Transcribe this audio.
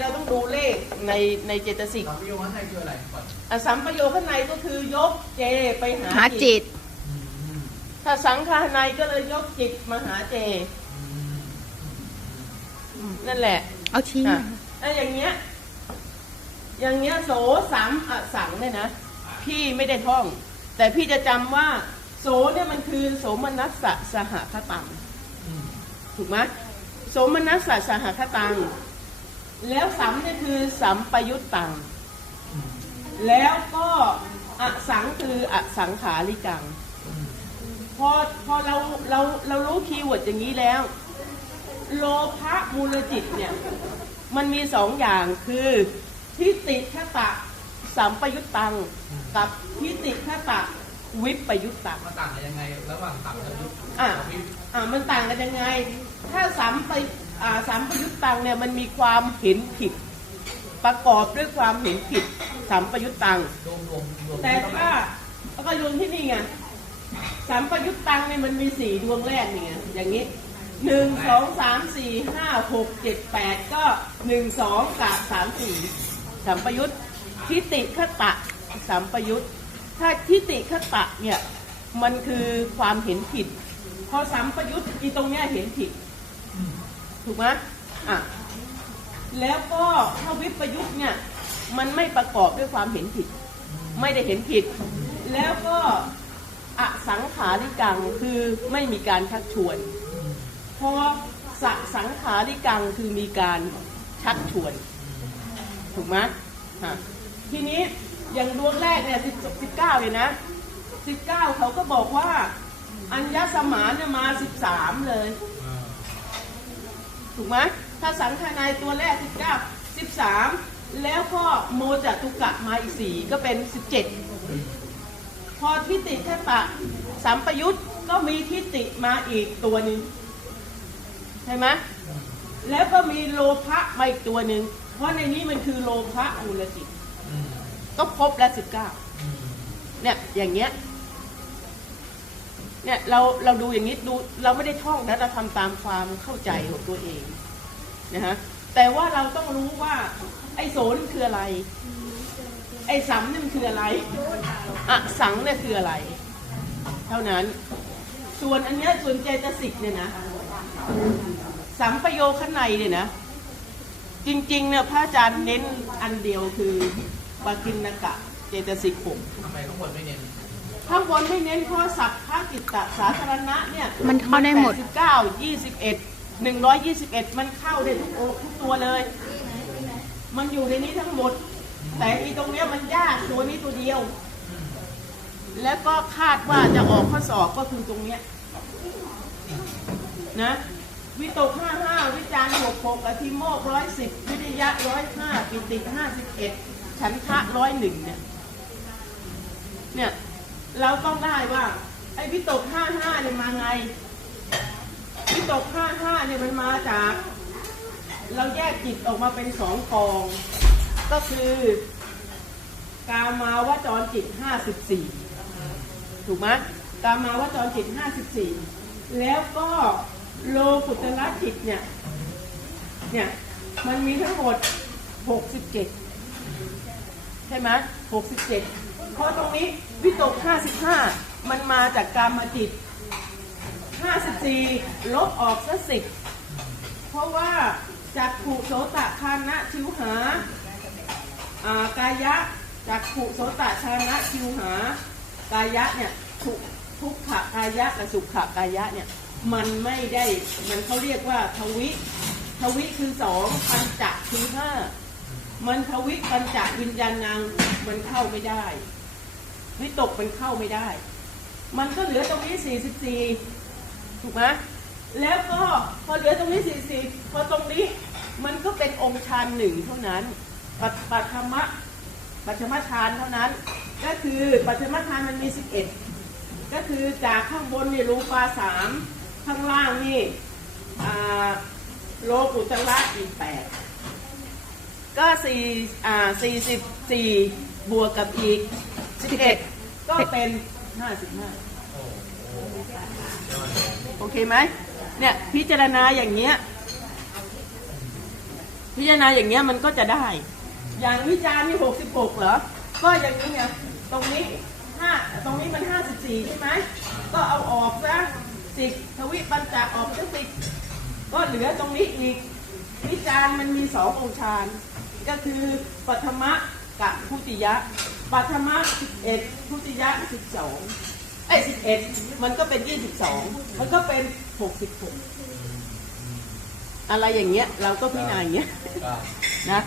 เราต้องดูเลขในในเจตสิกสัมปโยคให้คืออะไรก่อนอสัมปโยข้างในก็คือยกเจไปหาหาจิต อืมถ้าสังขารในก็เลยยกจิตมาหาเจอืมนั่นแหละ เอาชี้อะมาแล้วอย่างเงี้ย อย่างเงี้ยโสสามอสังเนี่ยนะ พี่ไม่ได้ท่อง แต่พี่จะจำว่า โสเนี่ยมันคือโสมนัสสะสหคตัง อืมถูกไหมโสมนัสสะสหคตัง แล้วสัมเนี่ยคือสัมปยุตตังอืมแล้วก็อสังคืออสังขาริกังอืมพอพอเราเราเรารู้คีย์เวิร์ดอย่างนี้แล้ว โลภะมูลจิตเนี่ย มันมีสองอย่างคือทิฏฐิคตะสัมปยุตตัง กับทิฏฐิคตะวิปยุตตังมันต่างกันยังไง ระหว่างสัมกับยุทธอะกับวิปอะมันต่างกันยังไง ถ้าสัมป อ่าสัมปยุตตังเนี่ยมันมีความเห็นผิด ประกอบด้วยความเห็นผิดสัมปยุตตัง แต่ถ้าแล้วก็โยนที่นี่ไงสัมปยุตตังเนี่ยมันมีสี่ดวงแรกนี่ไงอย่างนี้หนึ่งสองสามสี่ห้าหกเจ็ดแปดก็หนึ่งสองกับสามสี่สัมปยุตทิฏฐิคตะสัมปยุตถ้าทิฏฐิคตะเนี่ยมันคือความเห็นผิด พอสัมปยุตอีตรงเนี้ยเห็นผิด ถูกไหมอะแล้วก็ถ้าวิปยุทธ์เนี่ย มันไม่ประกอบด้วยความเห็นผิด ไม่ได้เห็นผิด แล้วก็อสังขาริกังคือไม่มีการชักชวนพอสสังขาริกังคือมีการชักชวน ถูกไหมะทีนี้อย่างดวงแรกเนี่ยสิบเก้าเลยนะสิบเก้าเขาก็บอกว่า อัญญสมานเนี่ยมาสิบสามเลย ถูกไหมถ้าสังขารายตัวแรก19 13แล้วก็โมจตุกะมาอีกสี่ก็เป็น17พอทิฏฐิคตะสัมปยุตก็มีทิฏฐิมาอีกตัวหนึ่งใช่ไหมแล้วก็มีโลภะมาอีกตัวหนึ่งเพราะในนี้มันคือโลภะมูลจิตอืมก็ครบแล้วอืม19เนี่ยอย่างเงี้ย เนี่ยเราเราดูอย่างนี้ดูเราไม่ได้ท่องนะเราทำตามความเข้าใจของตัวเองนะฮะแต่ว่าเราต้องรู้ว่า ไอ้โสนคืออะไร ไอ้สัมนี่มันคืออะไรอะสังเนี่ยคืออะไร เท่านั้น ส่วนอันเนี้ยส่วนเจตสิกเนี่ยนะสัมปโยข้างในเนี่ยนะ จริงๆเนี่ยพระอาจารย์เน้นอันเดียวคือปากินนกะ เจตสิกหกทำไมข้างบนไม่เน้น ข้างบนไม่เน้นเพราะสัพพะกิตตสาธารณะเนี่ยมันเข้าได้หมดเก้ายี่สิบเอ็ดหนึ่งร้อยยี่สิบเอ็ดมันเข้าได้ทุกโอทุกตัวเลย มันอยู่ในนี้ทั้งหมด แต่อีตรงเนี้ยมันยากตัวนี้ตัวเดียว แล้วก็คาดว่าจะออกข้อสอบก็คือตรงเนี้ยนะวิตกห้าห้าวิจารณ์หกหกอธิโมกร้อยสิบวิทยะร้อยห้าปิติห้าสิบเอ็ดฉันทะร้อยหนึ่งเนี่ย เนี่ย เราต้องได้ว่า ไอ้วิตกห้าห้าเนี่ยมาไงวิตกห้าห้าเนี่ยมันมาจาก เราแยกจิตออกมาเป็นสองกอง ก็คือกามาวจรจิตห้าสิบสี่ถูกไหมกามาวจรจิตห้าสิบสี่แล้วก็โลกุตละจิตเนี่ยเนี่ยมันมีทั้งหมดหกสิบเจ็ดใช่ไหมหกสิบเจ็ด เพราะตรงนี้วิตกห้าสิบห้ามันมาจากการมาจิตห้าสิบสี่ลบออกซะสิบเพราะว่าจากขุโสตะคานะชิวหาอากายะจากขุโสตะชานะชิวหา กายะเนี่ยทุกทุกขกายะกับสุขกายะเนี่ยมันไม่ได้มันเขาเรียกว่าทวิทวิคือสองปัญจคือห้ามันทวิปัญจวิญญาณนางมันเข้าไม่ได้ วิตกมันเข้าไม่ได้ มันก็เหลือตรงนี้สี่สิบสี่ถูกไหมแล้วก็พอเหลือตรงนี้สี่สิบพอตรงนี้มันก็เป็นองค์ฌานหนึ่งเท่านั้นปัปปัทมะปัจฉมฌานเท่านั้น ก็คือปัจฉมฌานมันมีสิบเอ็ดก็คือจากข้างบนนี่รูปาสามข้างล่างนี่โลกุตละอีกแปดก็สี่อ่าสี่สิบสี่บวกกับอีก สิบเอ็ดก็เป็นห้าสิบห้าโอเคไหมเนี่ยพิจารณาอย่างเงี้ย พิจารณาอย่างเงี้ยมันก็จะได้ อย่างวิจารณ์นี่หกสิบหกเหรอ ก็อย่างนี้ไงตรงนี้ห้าตรงนี้มันห้าสิบสี่ใช่ไหมก็เอาออกซะสิบทวิปัญจออกซะสิบก็เหลือตรงนี้อีกวิจารณ์มันมีสององค์ฌานก็คือปัทมะกับพุติยะ ปัทมะสิบเอ็ดพุติยะสิบสองไอ้สิบเอ็ดมันก็เป็นยี่สิบสองมันก็เป็นหกสิบหกอะไรอย่างเงี้ย เราก็พิจารณาอย่างเงี้ยครับนะ